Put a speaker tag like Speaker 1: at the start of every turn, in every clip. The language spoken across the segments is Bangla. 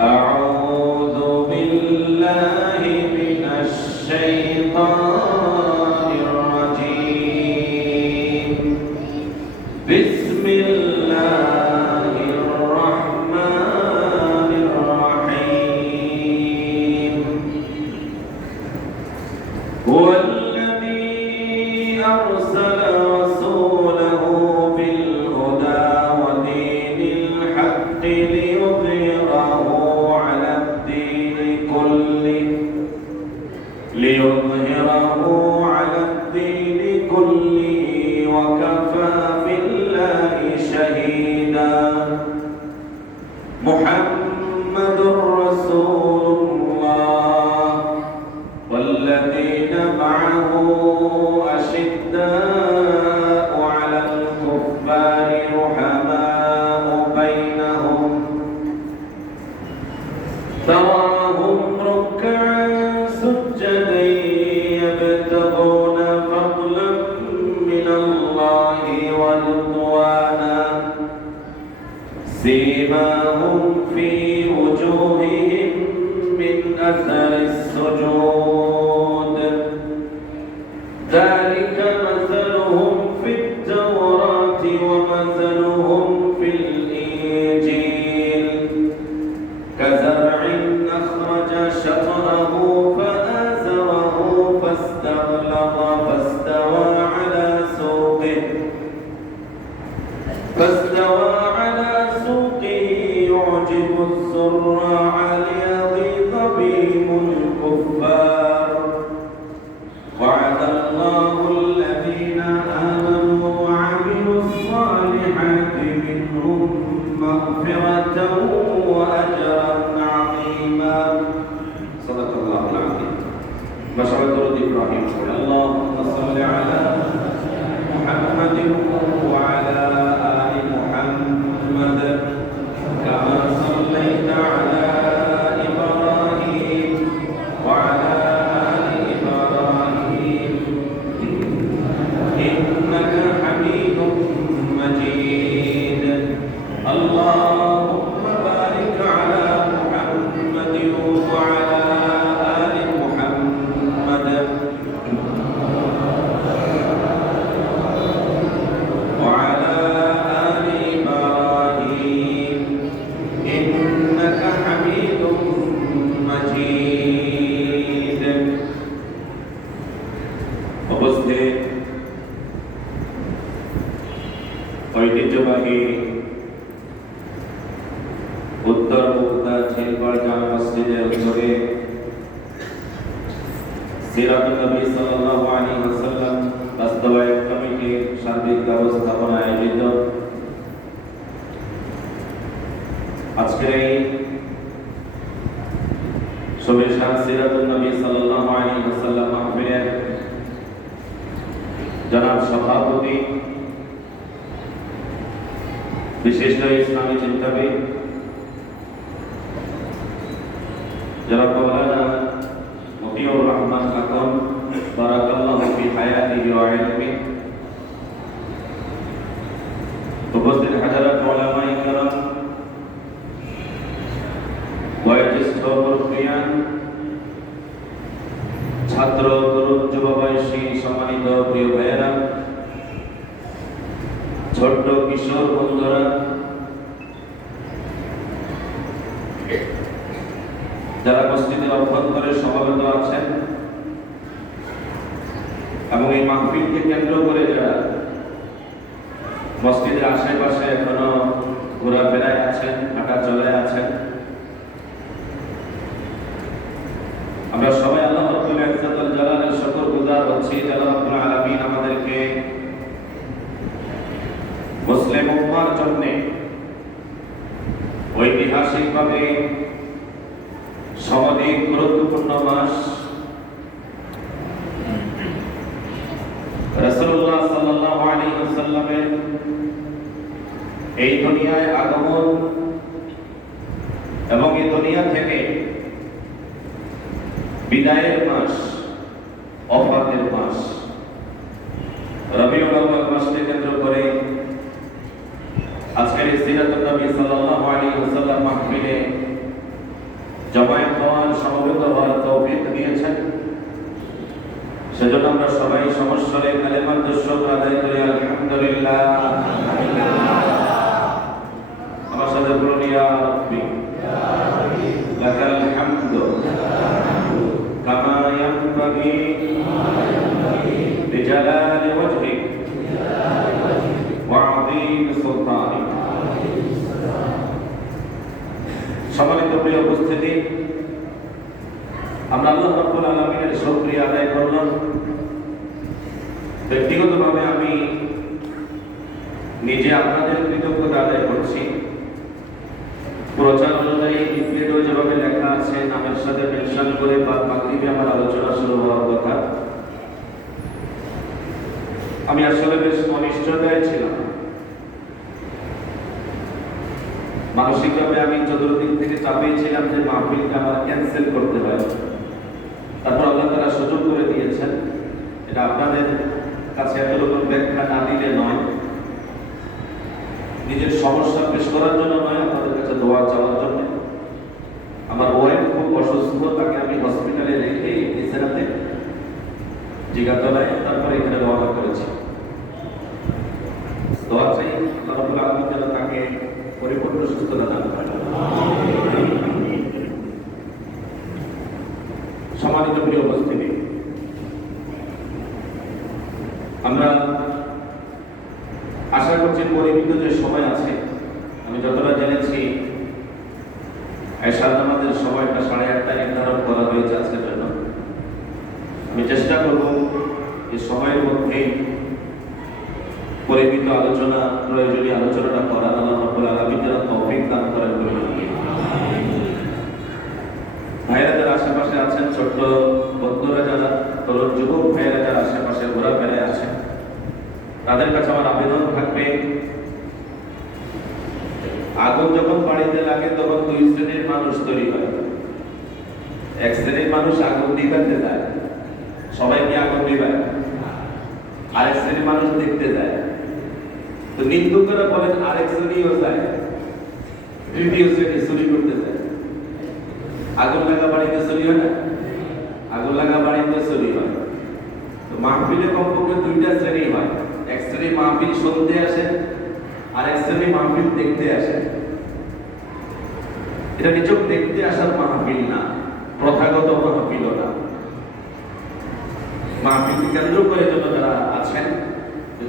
Speaker 1: أعوذ بارئ مغفرة وأجرا عظيما. صدق الله العظيم. مشعر درد إبراهيم. اللهم صل على محمد وعلى آله কে সমাগত আছেন এবং এই মাহফিলকে কেন্দ্র করে সাল্লামের এই দুনিয়ায় আগমন এবং এই দুনিয়া থেকে বিদায়ের মাস, অফাতের মাস। রবিউল আউয়াল মাসকে কেন্দ্র করে আজকের এই সিরাতুন নবী সাল্লাল্লাহু আলাইহি ওয়াসাল্লাম মাহফিলে জমায়েত হওয়ার সমবেত হওয়ার তৌফিক দিয়েছেন। আমরা সবাই সমস্যরে কালেমাত শুকর আদায় করি আলহামদুলিল্লাহ আমার সাথে বলুন ইয়া রাব্বি লাকাল হামদু কামা ইয়ানবাগি بجلال وجهك وعظيم سلطانك সম্মানিত প্রিয় উপস্থিতি আমরা আল্লাহ রাব্বুল আলামিনের শুকরিয়া আদায় করলাম ব্যক্তিগতভাবে আমি নিজে আপনাদের কৃতজ্ঞতা আদায় করছি প্রচার অনুযায়ী যেভাবে লেখা আছে, নামের সাথে মেনশন করে বা মাগরিবে আমার আলোচনা শুরু হওয়ার কথা। আমি আসলে বেশ অনিশ্চয়তায় ছিলাম। মানসিকভাবে আমি চতুর্দিক থেকে চাপেই ছিলাম যে মাহফিলটা আমার ক্যান্সেল করতে হয়, তারপর আল্লাহ তারা সুযোগ করে দিয়েছেন। এটা আপনাদের কাছে এত রকম ব্যাখ্যা না দিলে নয়। নিজের সমস্যা পেশ করার জন্য নয় আপনাদের কাছে দোয়া চাওয়ার জন্য। আমার ওয়াইফ খুব অসুস্থ, তাকে আমি হসপিটালে রেখে নিচেরাতে জিগাতলায় তারপরে এখানে রওনা করেছি দোয়া চাই আল্লাহ রাব্বুল আলামিন যেন তাকে পরিপূর্ণ সুস্থতা দান করেন সম্মানিত প্রিয় উপস্থিতি আমরা আশা করছি পরিমিত যে সময় আছে আমি যতটা জেনেছি এশার নামাজের সময়টা সাড়ে আটটা নির্ধারণ করা হয়েছে আজকের জন্য আমি চেষ্টা করব এই সময়ের মধ্যে পরিমিত আলোচনা প্রয়োজনীয় আলোচনাটা করার আল্লাহ রাব্বুল আলামিন যেন তৌফিক দান করেন বলে মনে করি। ভাইয়েরা যারা আশেপাশে আছেন ছোট্ট বন্ধুরা যারা তরুণ যুবক ভাইয়েরা যারা আশেপাশে ঘোরাফেরায় আছেন তাদের কাছে আমার আবেদন থাকবে আগুন যখন বাড়িতে লাগে তখন দুই শ্রেণির মানুষ তৈরি হয় এক শ্রেণির মানুষ আগুন নিভাতে যায় সবাই কি আগুন নিভায় আরেক শ্রেণির মানুষ দেখতে যায়। তো নিন্দুকরা বলেন আরেক শ্রেণীও যায়, তৃতীয় শ্রেণি চুরি করতে যায়। আগুন লাগা বাড়িতে চুরি হয় না? আগুন লাগা বাড়িতে চুরি হয়। তো মাহফিলে কমপক্ষে দুইটা শ্রেণি হয়, এক শ্রেণি মাহফিল শুনতে আসে, আর এক শ্রেণি মাহফিল দেখতে আসে। এটা নিচক দেখতে আসার মাহফিল না, প্রথাগত মাহফিল না। মাহফিল কেন্দ্র করে জন্য যারা আছেন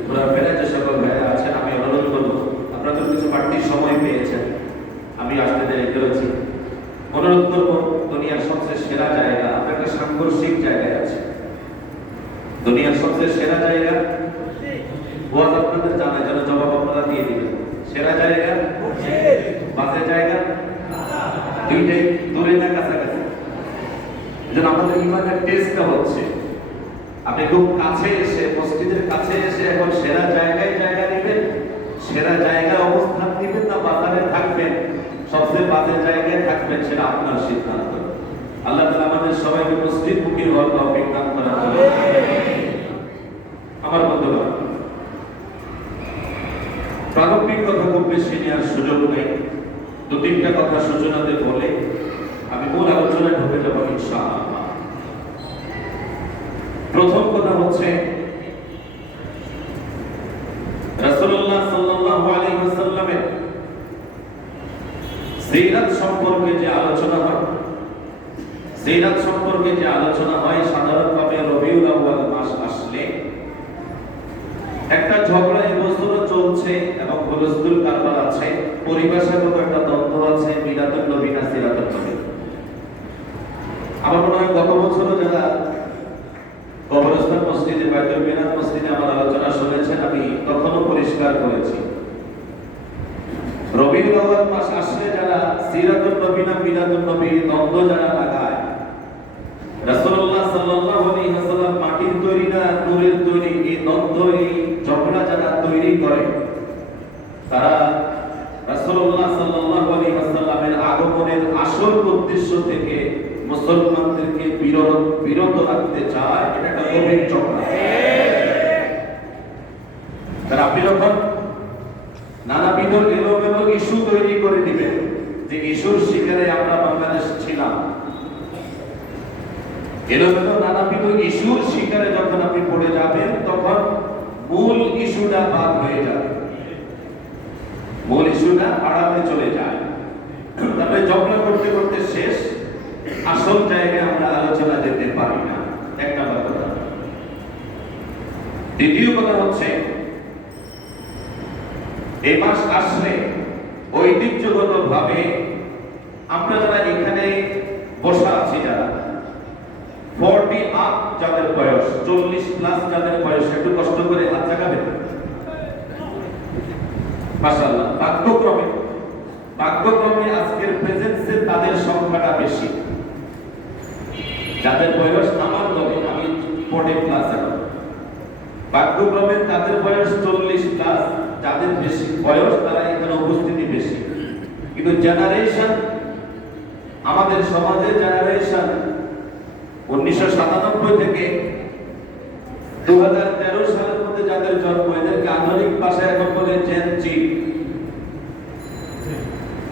Speaker 1: ঘোরাফেরা, যে সকল ভাইরা আছেন, আমি অনুরোধ করব, আপনারা তো কিছু বাড়তি সময় পেয়েছেন, আমি আসতে দেরি করেছি। অনুরোধ করব, দুনিয়ার সবচেয়ে সেরা জায়গা আপনার সাংঘর্ষিক জায়গায় আছে। দুনিয়ার সবচেয়ে সেরা জায়গা? ওয়াজ আপনাদের জানা যেন জবাব আপনারা দিয়ে দিবেন। সেরা জায়গা? বাসের জায়গা? দুইটাই দূরে না কাছাকাছি। যেন আমাদের ইমানের টেস্টটা হচ্ছে আপনি খুব কাছে এসে, মসজিদের কাছে এসে এখন সেরা জায়গায় জায়গা নেবেন, সেরা জায়গায় অবস্থান নেবেন না, বাজারে থাকবেন। সবচেয়ে বাজে জায়গায় থাকবেন সেটা আপনার সিদ্ধান্ত। আল্লাহ তাআলা আমাদের সবাইকে মসজিদ মুখী হওয়ার দান আমার বন্ধুরা, প্রারম্ভিক কথা খুব বেশি নেওয়ার সুযোগ নেই। দু তিনটা কথা সূচনাতে বলে আমি মূল আলোচনায় ঢুকে যাব ইনশাআল্লাহ। প্রথম কথা হচ্ছে, রাসূলুল্লাহ সাল্লাল্লাহু আলাইহি ওয়াসাল্লামের সিরাত সম্পর্কে যে আলোচনা হয় সিরাত সম্পর্কে যে আলোচনা হয়, সাধারণভাবে রবিউল আউয়াল মাস আসলে একটা ঝগড়া চলছে এবং হুলস্থুল কারবার আছে, পরিভাষাগত একটা দ্বন্দ্ব আছে মিলাদুল নবী না সিরাতুল নবী আমার মনে হয় গত বছরও যারা কবরস্থান মসজিদে বাইতুল মিনার মসজিদে আমার আলোচনা শুনেছেন, আমি তখনও পরিষ্কার করেছি। রবিউল আউয়াল মাস আসলে যারা সিরাতুল নবী না মিলাদুল নবী, দ্বন্দ্ব যারা লাগায় রাসূলুল্লাহ সাল্লাল্লাহু আলাইহি ওয়াসাল্লাম মাটির তৈরি না নূরের তৈরি এই দ্বন্দ্ব এই ঝগড়া যারা তৈরি তারা রাসূলুল্লাহ সাল্লাল্লাহু আলাইহি ওয়াসাল্লামের আগমনের আসল উদ্দেশ্য থেকে মুসলমানদেরকে বিরত বিরত রাখতে চায় এটা একটা গভীর চক্রান্ত তারা আপনি যখন নানাবিধ এলোমেলো ইস্যু তৈরি করে দিবেন যে ইস্যুর শিকারে আমরা বাংলাদেশ ছিলাম এলোমেলো নানাবিধ ইস্যুর শিকারে যখন আপনি পড়ে যাবেন তখন মূল ইস্যুটা বাদ হয়ে যাবে। মূল ইস্যুটা আড়ালে চলে যায়। তারপরে যত্ন করতে করতে শেষ। আসল জায়গায় আমরা আলোচনা যেতে পারি না। এক নম্বর কথা দ্বিতীয় কথা হচ্ছে এই মাস আসলে ঐতিহ্যগত ভাবে আমরা যারা এখানে বসা আছি যারা যাদের বয়স চল্লিশ প্লাস যাদের বয়স, একটু কষ্ট করে হাত জাগাবেন মাশাআল্লাহ। ভাগ্যক্রমে ভাগ্যক্রমে আজকের প্রেজেন্সে তাদের সংখ্যাটা বেশি। যাদের বয়স আমার দলে আমি ফর্টি প্লাস এখন ভাগ্যক্রমে তাদের বয়স চল্লিশ প্লাস যাদের বেশি বয়স, তারা এখানে উপস্থিতি বেশি। কিন্তু জেনারেশন আমাদের সমাজের জেনারেশন উনিশশো সাতানব্বই থেকে সালের মধ্যে যাদের জন্ম, এদেরকে আধুনিক ভাষায় এখন বলে জেন জি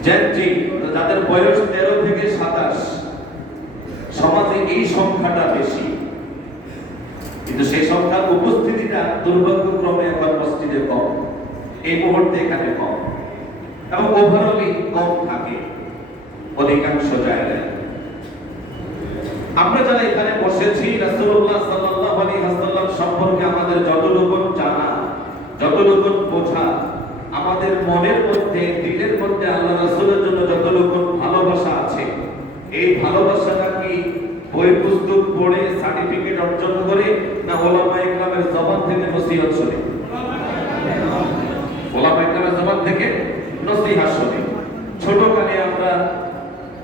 Speaker 1: জেন জি যাদের বয়স তেরো থেকে সাতাশ, সমাজে এই সংখ্যাটা বেশি। কিন্তু সেই সংখ্যার উপস্থিতিটা দুর্ভাগ্যক্রমে এখন মসজিদে কম। এই মুহূর্তে এখানে কম। এবং ওভারঅলি কম থাকে। অধিকাংশ জায়গায়। আমরা যারা এখানে বসেছি, রাসূলুল্লাহ সাল্লাল্লাহু আলাইহি ওয়াসাল্লাম সম্পর্কে আমাদের যতটুকু জানা যতটুকু বোঝা, আমাদের মনের মধ্যে, দিলের মধ্যে আল্লাহ রাসূলের জন্য যতটুকু ভালোবাসা আছে, এই ভালোবাসাটা কি বই, পুস্তক, পড়ে সার্টিফিকেট অর্জন করে না ওলামা ইকরামের জবান থেকে নসিহত শুনে? ওলামা ইকরামের জবান থেকে নসিহত শুনে। ছোটকালে আমরা,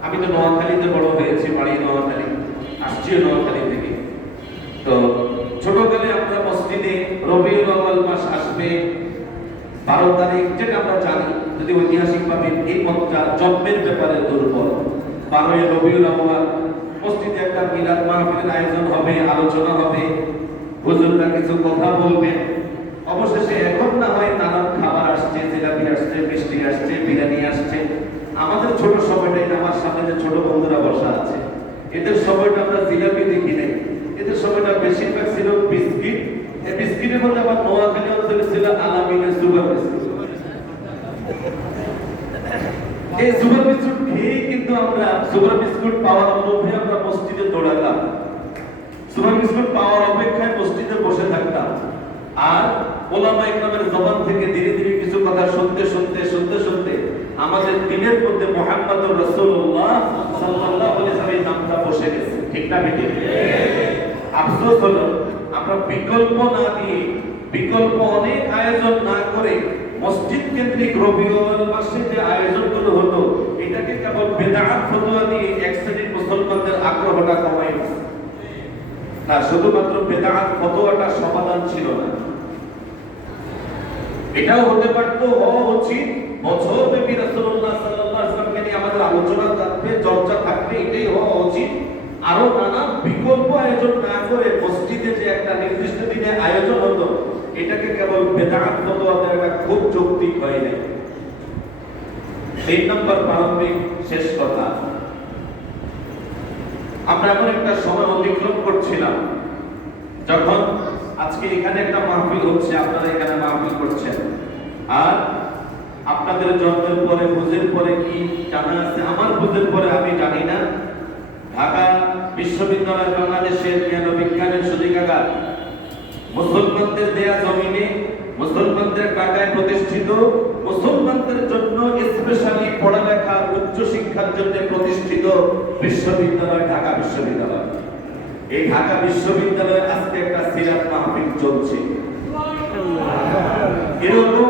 Speaker 1: আমি তো নোয়াখালীতে বড় হয়েছি, বাড়ি নোয়াখালী। আসছি নোয়াখালী থেকে তো ছোটকালে আমরা মসজিদে রবিউল আউয়াল মাস আসবে। বারো তারিখ যেটা আমরা জানি, যদি ঐতিহাসিক ভাবে এই জন্মের ব্যাপারে দুর্বল। বারোই রবিউল মসজিদে একটা মিলাদ মাহফিলের আয়োজন হবে, আলোচনা হবে। হুজুররা কিছু কথা বলবেন। অবশেষে এখন না হয় নানান খাবার আসছে, জিলাপি আসছে, মিষ্টি আসছে, বিরিয়ানি আসছে। আমাদের ছোট সময়টাই, আমার সামনে যে ছোট বন্ধুরা বসা আছে এদের সময়টা আমরা জিলাপি দেখি নাই। এদের সময়টা বেশিরভাগ ছিল বিস্কিট। এই বিস্কিটের মধ্যে আবার নোয়াখালী অঞ্চলে ছিল আলামিনের সুগার এই সুগার বিস্কুট খেয়ে কিন্তু আমরা সুগার বিস্কুট পাওয়ার লোভে আমরা মসজিদে দৌড়াতাম। সুগার বিস্কুট পাওয়ার অপেক্ষায় মসজিদে বসে থাকতাম। আর ওলামা ইকরামের জবান থেকে ধীরে ধীরে কিছু কথা শুনতে শুনতে শুনতে শুনতে আমাদের দিনের মধ্যে সাল্লাল্লাহু আলাইহি নামটা বসে গেছে। ঠিক না বেঠিক আফসোস হলো, আমরা বিকল্প না দিয়ে, বিকল্প অনেক আয়োজন না করে মসজিদ কেন্দ্রিক রবিউল মাসে যে আয়োজনগুলো হতো, এটাকে কেবল ফতোয়া দিয়ে এক শ্রেণির মুসলমানদের আগ্রহটা কমাই। না। শুধুমাত্র বেদাত ফতোয়াটা সমাধান ছিল না। এটাও হতে পারতো হওয়া উচিত বছর রাসূলুল্লাহ সাল্লাল্লাহু আলাইহি নিয়ে আমাদের আলোচনা থাকবে, চর্চা থাকবে, এটাই হওয়া উচিত। আরও নানা বিকল্প আয়োজন না করে মসজিদে যে একটা নির্দিষ্ট দিনে আয়োজন হতো, এটাকে কেবল বেদাত ফতোয়াতে একটা খুব যৌক্তিক হয় নাই। তিন নম্বর প্রারম্ভিক শেষ কথা। আমরা এমন একটা সময় অতিক্রম করছিলাম, যখন আজকে এখানে একটা মাহফিল হচ্ছে, আপনারা এখানে মাহফিল করছেন। আর আপনাদের জন্মের পরে বুঝের পরে কি জানা আছে? আমার বুঝের পরে আমি জানি না। ঢাকা বিশ্ববিদ্যালয় বাংলাদেশের জ্ঞান বিজ্ঞানের সুযোগাগার মুসলমানদের দেয়া জমিনে, মুসলমানদের টাকায় প্রতিষ্ঠিত, মুসলমানদের জন্য স্পেশালি পড়ালেখা উচ্চ শিক্ষার জন্য প্রতিষ্ঠিত বিশ্ববিদ্যালয় ঢাকা বিশ্ববিদ্যালয়। এই ঢাকা বিশ্ববিদ্যালয়ে আজকে একটা সিরাত মাহফিল চলছে। এরকম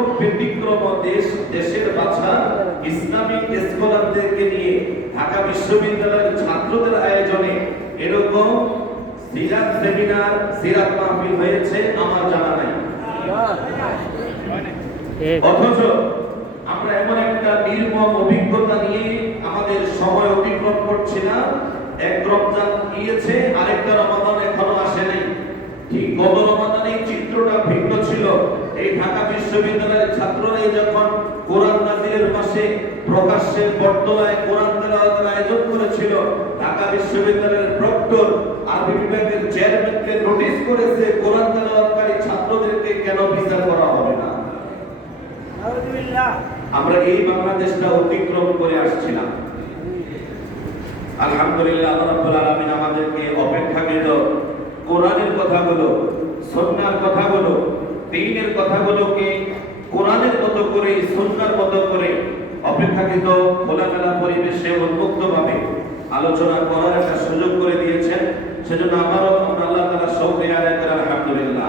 Speaker 1: আমার এমন একটা অভিজ্ঞতা নিয়ে আমাদের সময় অতিক্রম করছি না এক রমজান গিয়েছে আরেকটা রমাদান এখনও আসে নাই ঠিক গত রমাদানে এই চিত্রটা ভিন্ন ছিল এই ঢাকা বিশ্ববিদ্যালয়ের ছাত্ররাই যখন কোরআন নাজিরের মাসে প্রকাশ্যে বটতলায় কোরআন তেলাওয়াতের আয়োজন করেছিল। ঢাকা বিশ্ববিদ্যালয়ের প্রক্টর আরবি বিভাগের চেয়ারম্যানকে নোটিশ করেছে, কোরআন তেলাওয়াতকারী ছাত্রদেরকে কেন বিচার করা হবে না। আমরা এই বাংলাদেশটা অতিক্রম করে আসছিলাম। আলহামদুলিল্লাহ রাব্বুল আলামিন আমাদেরকে অপেক্ষাকৃত কোরআনের কথাগুলো, সুন্নাহর কথাগুলো, দ্বীনের কথাগুলোকে কোরআনের মতো করে সুন্নাহর মতো করে অপেক্ষাকৃত খোলামেলা পরিবেশে উন্মুক্তভাবে আলোচনা করার একটা সুযোগ করে দিয়েছেন। সেজন্য আমারও আমরা আল্লাহ করি আলহামদুলিল্লাহ।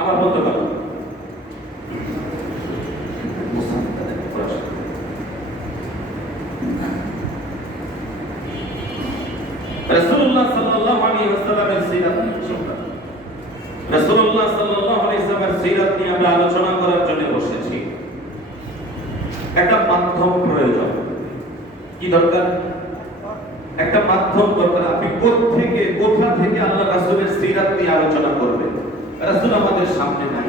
Speaker 1: আমার নিয়ে আমরা আলোচনা করার জন্য বসেছি একটা মাধ্যম প্রয়োজন। কি দরকার? একটা মাধ্যম দরকার। আপনি থেকে কোথা থেকে আল্লাহ রাসূলের সিরাত নিয়ে আলোচনা করবেন? রাসূল আমাদের সামনে নাই।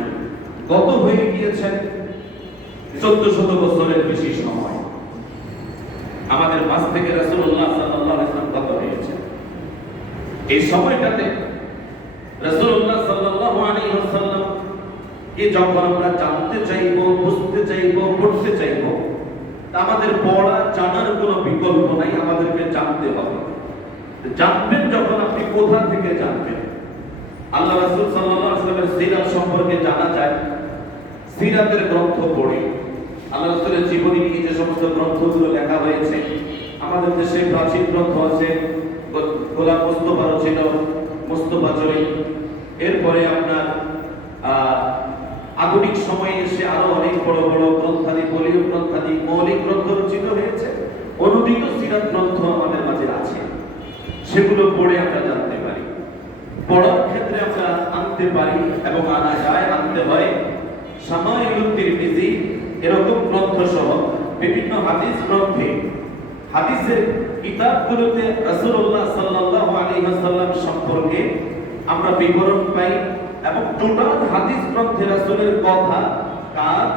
Speaker 1: গত হয়ে গিয়েছেন চোদ্দ শত বছরের বেশি সময়। আমাদের মাঝ থেকে রাসূলুল্লাহ সাল্লাল্লাহু আলাইহি ওয়াসাল্লাম গত হয়েছে এই সময়টাতে রাসূলুল্লাহ সাল্লাল্লাহু আলাইহি ওয়াসাল্লাম কে যখন আমরা জানতে চাইব, বুঝতে চাইব, পড়তে চাইব আমাদের পড়া, জানার কোনো বিকল্প নাই, আমাদেরকে জানতে হবে। জানবেন যখন আপনি কোথা থেকে জানবেন? আল্লাহ রাসূল ওয়াসাল্লামের সিরাত সম্পর্কে জানা যায়। সিরাতের গ্রন্থ পড়ে। আল্লাহ রাসূলের জীবনী নিয়ে যে সমস্ত গ্রন্থগুলো লেখা হয়েছে, আমাদের দেশে প্রাচীন গ্রন্থ আছে গোলাম মুস্তফারও ছিল, মুস্তফা জয়ী এরপরে আপনার আধুনিক সময়ে এসে আরও অনেক বড় বড় গ্রন্থাদি বলীয় গ্রন্থাদি মৌলিক গ্রন্থ রচিত হয়েছে। অনুদিত সিরাত গ্রন্থ আমাদের মাঝে আছে। সেগুলো পড়ে আমরা জানতে পারি। পড়ার ক্ষেত্রে আমরা আনতে পারি এবং আনা যায়, আনতে হয়। সামাইলুত তিরমিজি এরকম গ্রন্থ সহ বিভিন্ন হাদিস গ্রন্থে। হাদিসের কিতাবগুলোতে রাসূলুল্লাহ সাল্লাল্লাহু আলাইহি ওয়াসাল্লাম সম্পর্কে আমরা বিবরণ পাই। এবং টোটাল হাদিস গ্রন্থে রাসূলের কথা, কাজ,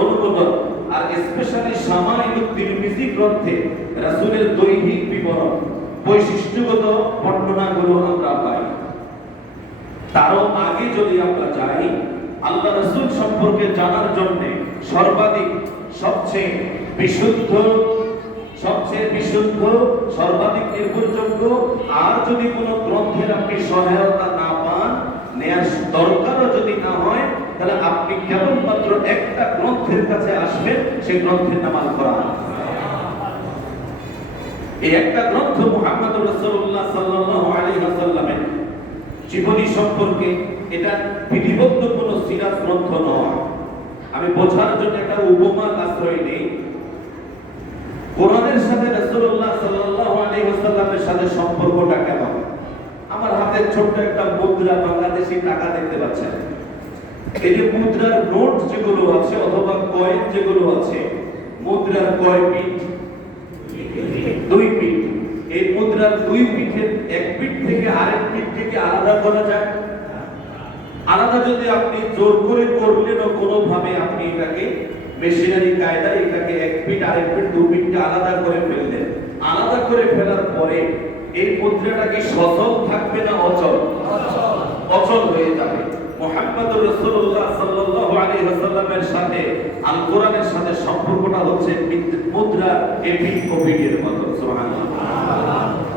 Speaker 1: অনুমোদন আর স্পেশালি সামাইলুত তিরমিজি গ্রন্থে রাসূলের দৈহিক বিবরণ, বৈশিষ্ট্যগত বর্ণনাগুলো আমরা পাই। তারও আগে যদি আমরা যাই, আল্লাহ রাসূল সম্পর্কে জানার জন্য সর্বাধিক, সবচেয়ে বিশুদ্ধ সবচেয়ে বিশুদ্ধ, সর্বাধিক নির্ভরযোগ্য আর যদি কোনো গ্রন্থের আপনি সহায়তা না দরকারও যদি না হয়, তাহলে আপনি কেবলমাত্র একটা গ্রন্থের কাছে আসবেন, সেই গ্রন্থের নাম আল কোরআন এই একটা গ্রন্থ মুহাম্মদ রাসূলুল্লাহ সাল্লাল্লাহু আলাইহি ওয়াসাল্লামের জীবনী সম্পর্কে এটা বিধিবদ্ধ কোনো সিরাত গ্রন্থ নয়। আমি বোঝার জন্য একটা উপমার আশ্রয় নেই। কোরআনের সাথে রাসূলুল্লাহ সাল্লাল্লাহু আলাইহি ওয়াসাল্লামের সাথে সম্পর্কটা কেমন? আমার হাতে ছোট্ট একটা মুদ্রা বাংলাদেশি টাকা দেখতে পাচ্ছেন। এই যে মুদ্রার নোট যেগুলো আছে অথবা কয়েন যেগুলো আছে, মুদ্রার কয় পিঠ? দুই পিঠ। এই মুদ্রার দুই পিঠের এক পিঠ থেকে আরেক পিঠ থেকে আলাদা করা যায়? আলাদা যদি আপনি জোর করে করলেনও কোনোভাবে আপনি এটাকে মেশিনারি কায়দায় এটাকে এক পিঠ, আরেক পিঠ দু পিঠকে আলাদা করে ফেললেন। আলাদা করে ফেলার পরে এই মুদ্রাটা কি সচল থাকবে না অচল? অচল হয়ে যাবে। মুহাম্মদুর রাসূলুল্লাহ সাল্লাল্লাহু আলাইহি ওয়াসাল্লামের সাথে আল কোরআনের সাথে সম্পর্কটা হচ্ছে মুদ্রা এপিক ওপিকের মতো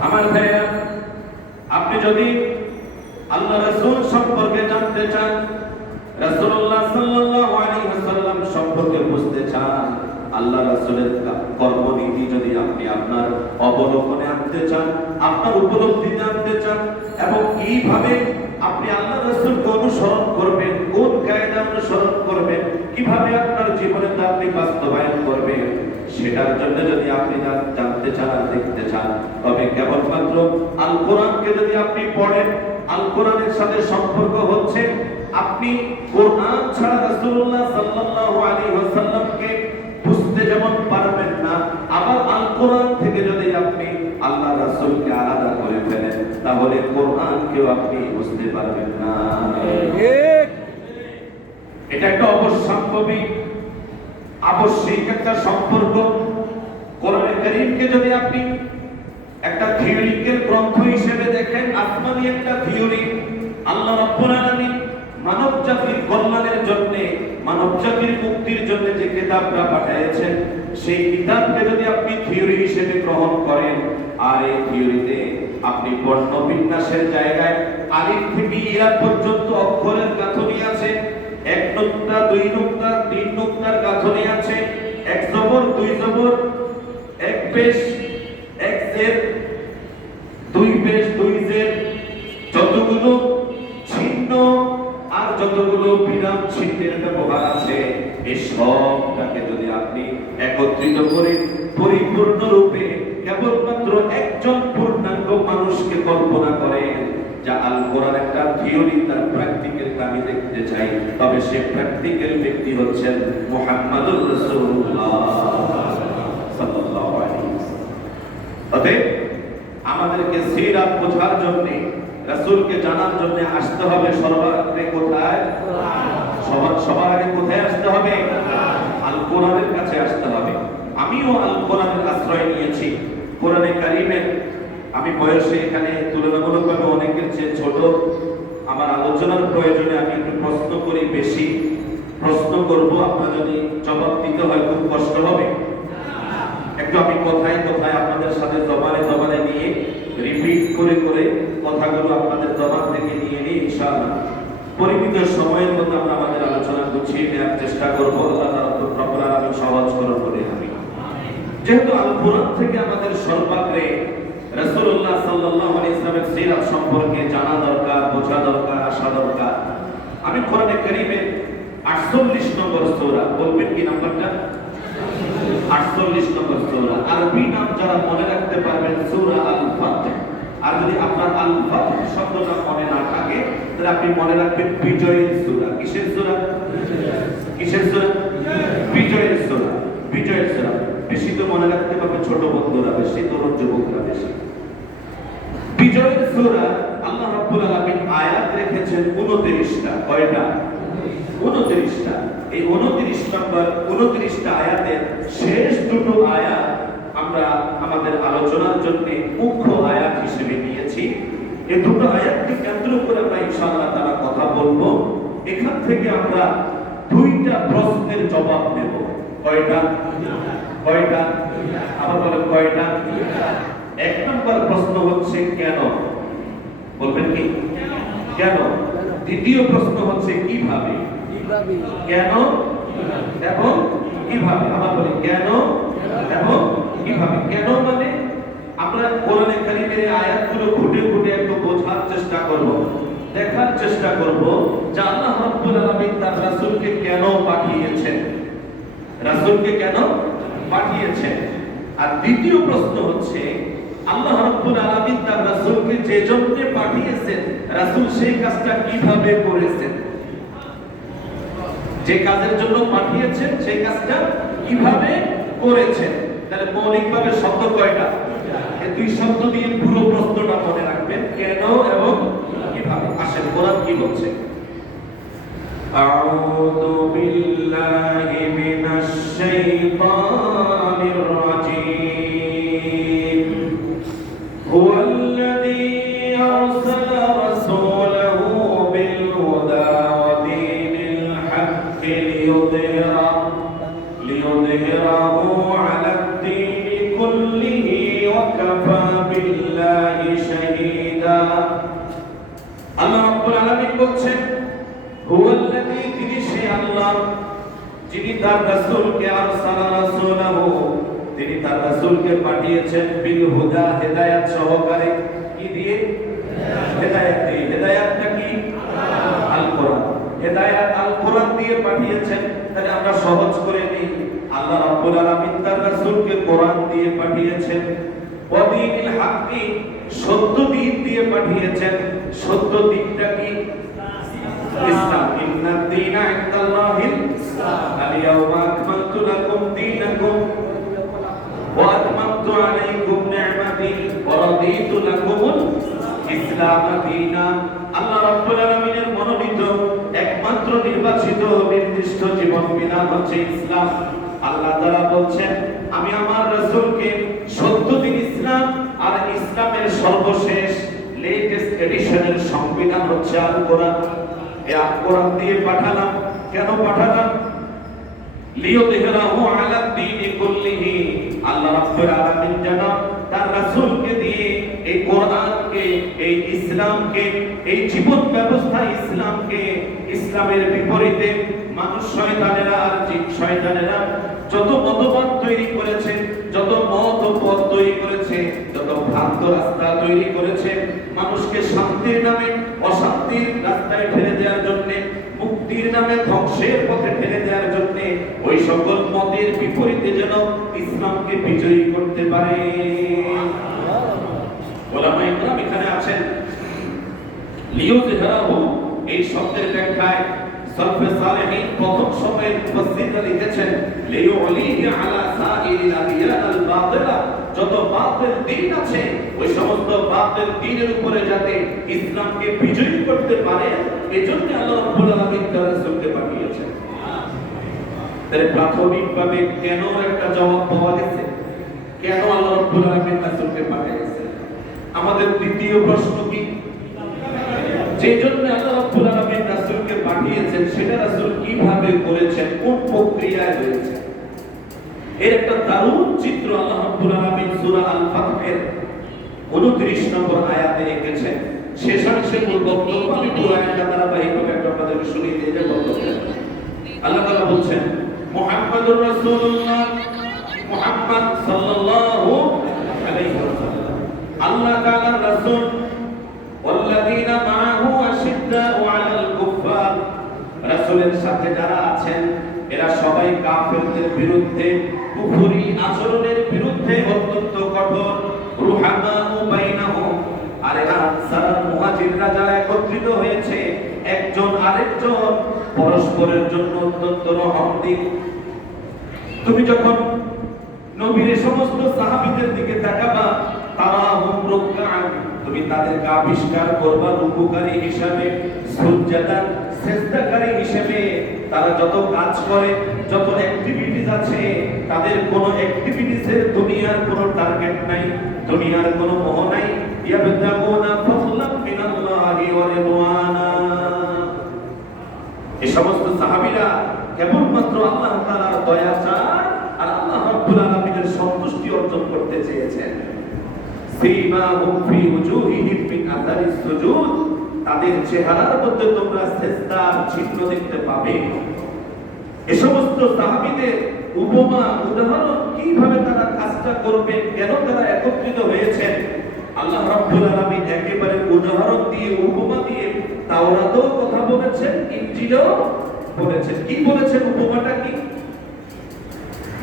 Speaker 1: আমার ভাইয়া আপনি যদি আল্লাহ রাসূল সম্পর্কে জানতে চান, রাসূলুল্লাহ সাল্লাল্লাহু আলাইহি ওয়াসাল্লাম সম্পর্কে বুঝতে চান আল্লাহ রাসূলের কর্মনীতি যদি আপনি আপনার অবলোকনে আনতে চান, আপনার উপলব্ধিতে আনতে চান, এবং কীভাবে আপনি আল্লাহ রাসূলকে অনুসরণ করবেন, কোন কায়দা অনুসরণ করবেন, কীভাবে আপনার জীবনে তা আপনি বাস্তবায়ন করবেন, সেটার জন্য যদি আপনি জানতে চান আর দেখতে চান, তবে কেবলমাত্র আল কোরআনকে যদি আপনি পড়েন আল কোরআনের সাথে সম্পর্ক হচ্ছে, আপনি কোরআন ছাড়া রাসূলুল্লাহ সাল্লাল্লাহু আলাইহি ওয়াসাল্লামকে যেমন পারবেন না। আবার আল কোরআন থেকে যদি আপনি আল্লাহ রাসূলকে আলাদা করে ফেলেন তাহলে কোরআনকেও আপনি বুঝতে পারবেন না। এটা একটা অবশ্যম্ভাবী আবশ্যিক একটা সম্পর্ক। কোরআনে কারীমকে যদি আপনি একটা থিওরিক্যাল গ্রন্থ হিসেবে দেখেন আসমানি একটা থিওরি আল্লাহ রাব্বুল আলামিন মানব জাতির কল্যাণের জন্য, মানব জাতির মুক্তির জন্য যে কিতাবটা পাঠিয়েছেন, সেই কিতাবকে যদি আপনি থিওরি হিসেবে গ্রহণ করেন, আর এই থিওরিতে আপনি বর্ণ বিন্যাসের জায়গায় আলিফ থেকে ইয়া পর্যন্ত অক্ষরের গাঁথনি আছে, এক নুক্তা, দুই নুক্তা, তিন নুক্তার গাঁথনি আছে, এক জবর, দুই জবর, এক পেশ যতগুলো বিরাম ছিন্নের ব্যবহার আছে। এই সবটাকে যদি আপনি একত্রিত করে পরিপূর্ণ রূপে কেবলমাত্র একজন পূর্ণাঙ্গ মানুষকে কল্পনা করেন, যা আল কোরআন একটা থিওরি, তার প্র্যাকটিক্যাল আমি দেখতে চাই। তবে সে প্র্যাকটিক্যাল ব্যক্তি হচ্ছেন মুহাম্মাদুর রাসূলুল্লাহ অতএব আমাদেরকে সিরাত বোঝার জন্য রাসূলকে জানার জন্য আসতে হবে আগে কোথায়? সবার সবার আগে কোথায় আসতে হবে? আল কোরআনের কাছে আসতে হবে। আমিও আল কোরআনের আশ্রয় নিয়েছি। কোরআনে কারিমের আমি বয়সে এখানে তুলনামূলকভাবে অনেকের চেয়ে ছোট। আমার আলোচনার প্রয়োজনে আমি একটু প্রশ্ন করি বেশি। প্রশ্ন করব, আপনারা যদি জবাব দিতে হয়, খুব কষ্ট হবে। একটু আমি কোথায় কোথায় আপনাদের সাথে জবানে জবানে নিয়ে রিপিট করে করে কথাগুলো আপনাদের জবান থেকে নিয়ে নিয়ে ইনশাআল্লাহ। পরিমিত সময়ের মধ্যে আমরা আমাদের আলোচনা গুছিয়ে নেওয়ার চেষ্টা করব। আল্লাহ তাআলা আমি সহজ করুন বলে আমি যেহেতু আল কোরআন থেকে আমাদের সর্বাগ্রে রাসূলুল্লাহ সাল্লাল্লাহু আলাইহি ইসলামের সিরাত সম্পর্কে জানা দরকার, বোঝা দরকার, আসা দরকার। আমি কোরআনে কারীমে 48 নম্বর সূরা, বলবেন কি নাম্বারটা? 48 নম্বর সূরা। আরবি নাম যারা মনে রাখতে পারবেন, সূরা আল ফাতহ আর যদি আপনার আল শব্দটা মনে না থাকে, তাহলে আপনি মনে রাখবেন বিজয়ের সূরা। কিসের সূরা? কিসের সূরা? বিজয়ের সূরা। বিজয়ের সূরা। বেশি তো মনে রাখতে পারবে ছোট বন্ধুরা বেশি, তরুণ যুবকরা বেশি। বিজয়ের সূরা, আল্লাহ রাব্বুল আলামিন আয়াত রেখেছেন 29টা কয়টা? 29টা এই 29 নম্বর 29টা আয়াতের শেষ দুটো আয়াত আমরা আমাদের আলোচনার জন্য মুখ্য আয়াত হিসেবে নিয়েছি। এই দুটো আয়াতকে কেন্দ্র করে আমরা ইনশাআল্লাহ তাআলা কথা বলব। এখান থেকে আমরা দুইটা প্রশ্নের জবাব নেব কয়টা? কয়টা? আবার বলেন, কয়টা? এক নম্বর প্রশ্ন হচ্ছে, কেন? বলবেন কি? কেন? দ্বিতীয় প্রশ্ন হচ্ছে, কীভাবে? কেন? এবং কীভাবে? আবার বলি, কেন? এবং কীভাবে? কেন মানে আমরা কোরআনে কারিমের এই আয়াতগুলো খুঁটে খুঁটে একটু বোঝার চেষ্টা করব। দেখার চেষ্টা করব যে আল্লাহ রাব্বুল আলামিন তার রাসূলকে কেন পাঠিয়েছেন? রাসূলকে কেন পাঠিয়েছেন? আর দ্বিতীয় প্রশ্ন হচ্ছে, আল্লাহ রাব্বুল আলামিন তার রাসূলকে যে জন্য পাঠিয়েছেন, রাসূল সেই কাজটা কীভাবে করেছেন? যে কাজের জন্য পাঠিয়েছেন, সেই কাজটা কীভাবে করেছেন? তাহলে মৌলিকভাবে শব্দ কয়টা? দুই শব্দ দিয়ে পুরো প্রশ্নটা মনে রাখবেন কেন এবং কিভাবে আসেন কোরআন কি বলছে أعوذ بالله من الشيطان الرجيم هو الذي أرسل رسوله بالهدى ودين الحق ليظهره ليظهره على الدين كله وكفى بالله شهيدا আল্লাহ রাব্বুল আলামিন বলছেন হুয়াল্লাযী তিনি সে আল্লাহ যিনি তার রাসূলকে আরসালা রাসূলাহু তিনি তার রাসূলকে পাঠিয়েছেন বিল হুদা হেদায়েত সহকারে কি দিয়ে হেদায়েত দিয়ে হেদায়েতটা কি আল কোরআন হেদায়েত আল কোরআন দিয়ে পাঠিয়েছেন তাহলে আমরা সহজ করে নিই আল আল্লাহ রাব্বুল আলামিন তার রাসূলকে কোরআন দিয়ে পাঠিয়েছেন সত্য দিয়ে পাঠিয়েছেন। সত্য কি? ইসলাম। আল-ইয়াওমা আকমালতু লাকুম দীনাকুম ওয়া আতমামতু আলাইকুম নি'মাতি ওয়া রাদিতু লাকুমুল ইসলাম দীনা। আল্লাহ রাব্বুল আলামিনের মনোনীত একমাত্র নির্বাচিত নির্দিষ্ট জীবন বিধান হচ্ছে ইসলাম। আল্লাহ তাআলা বলছেন, আমি আমার রাসূলকে সত্য দিন ইসলাম আর ইসলামের সর্বশেষ লেটেস্ট এডিশনের সংবিধান হচ্ছে আল কোরআন। এই আল কোরআন দিয়ে পাঠালাম। কেন পাঠালাম? লিয়ুযহিরাহু আলা দ্বীনি কুল্লিহি। আল্লাহ রাব্বুল আলামিন যেন তার রাসূলকে দিয়ে এই কোরআনকে, এই ইসলামকে, এই জীবন ব্যবস্থা ইসলামকে, ইসলামের বিপরীতে মানুষ শয়তানেরা আর জিন শয়তানেরা যত মতবাদ তৈরি করেছে যত ও পথ তৈরি করেছে, যত ভ্রান্ত রাস্তা তৈরি করেছে, মানুষকে শান্তির নামে, অশান্তির রাস্তায় ঠেলে দেওয়ার জন্য, মুক্তির নামে ধ্বংসের পথে ঠেলে দেওয়ার জন্য, ওই সকল মতের বিপরীতে যেন ইসলামকে বিজয়ী করতে পারে। এখানে আছেন। লিউযহিরাহু এই শব্দের ব্যাখ্যায় সলফে সালেহিন প্রথম লিখেছেন আলা সাইরিল আদিয়ান আল বাতিলা। যত বাতিল আছে, ওই সমস্ত বাতিল উপরে যাতে ইসলামকে বিজয়ী করতে পারে, এজন্য আল্লাহ রাব্বুল আলামিন তার রাসূলকে পাঠিয়েছেন। তাহলে প্রাথমিকভাবে কেন একটা জবাব পাওয়া গেছে? কেন আল্লাহ রাব্বুল আলামিন রাসূলকে পাঠিয়েছেন? আমাদের দ্বিতীয় প্রশ্ন কি? যে জন্য আল্লাহ রাব্বুল আলামিন পাঠিয়েছেন সেটা রাসূল কীভাবে করেছেন কোন প্রক্রিয়ায় হয়েছে এর একটা দারুণ চিত্র আল্লাহ রাব্বুল আলামিন সূরা আল ফাতহের 29 নম্বর আয়াতে রেখেছেন শেষাংশে মূল বক্তব্য, আমি পুরো আয়াতটা ধারাবাহিকভাবে একটু আপনাদেরকে শুনিয়ে দিয়ে যাব আল্লাহ তাআলা বলছেন, মুহাম্মাদুর রাসূলুল্লাহ মুহাম্মদ সাল্লাল্লাহু আলাইহি ওয়াসাল্লাম। আল্লাহ তাআলার রাসূল রাসূলের সাথে যারা আছেন, এরা সবাই কাফেরদের বিরুদ্ধে, কুফরি আচরণের বিরুদ্ধে অত্যন্ত কঠোর। রুহামা ও বাইনাহুম। আর এরা আনসার মুহাজিররা যারা একত্রিত হয়েছে, একজন আরেকজন পরস্পরের জন্য অত্যন্ত রহমদিক তুমি যখন নবীর সমস্ত সাহাবীদের দিকে তাকাবা তারা হুম রুকআন। তুমি তাদেরকে আবিষ্কার করবা রূপকারী হিসাবে সুজদান সেজদাকারী হিসেবে তারা যত কাজ করে, যত অ্যাক্টিভিটিস আছে, তাদের কোনো অ্যাক্টিভিটিসের দুনিয়ার কোনো টার্গেট নাই, দুনিয়ার কোনো মোহ নাই। ইয়াবতাগুনা ফাদলাম মিনাল্লাহি ওয়া রিদওয়ানা। এই সমস্ত সাহাবীরা কেবলমাত্র আল্লাহ তাআলার দয়া চায় আর আল্লাহ রাব্বুল আলামিনের সন্তুষ্টি অর্জন করতে চেয়েছেন। সীমাহুম ফি উজুহিহিম মিন আথারিস সুজুদ। তাদের চেহারার মধ্যে তোমরা সিজদার চিহ্ন দেখতে পাবে। এই সমস্ত সাহাবীদের উপমা, উদাহরণ কীভাবে তারা কাজটা করবেন কেন তারা একত্রিত হয়েছেন? আল্লাহ রাব্বুল আলামিন একেবারে উদাহরণ দিয়ে, উপমা দিয়ে তাওরাতেও কথা বলেছেন, ইনজিলেও বলেছেন। কি বলেছেন উপমাটা কি?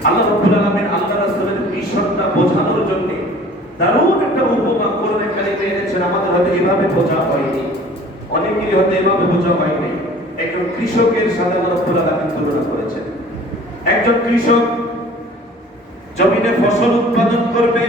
Speaker 1: আল্লাহ রাব্বুল আলামিন আল্লাহ রাসূলের মিশনটা বোঝানোর জন্য দারুণ একটা উপমা কোরআনে কারিমে এনেছেন। আমাদের হয়তো এভাবে বোঝা হয়নি। অনেকেরই হয়তো এভাবে বোঝা হয়নি। একজন কৃষকের সাথে রাব্বুল আলামিন তুলনা করেছেন। একজন কৃষক জমিনে ফসল উৎপাদন করবে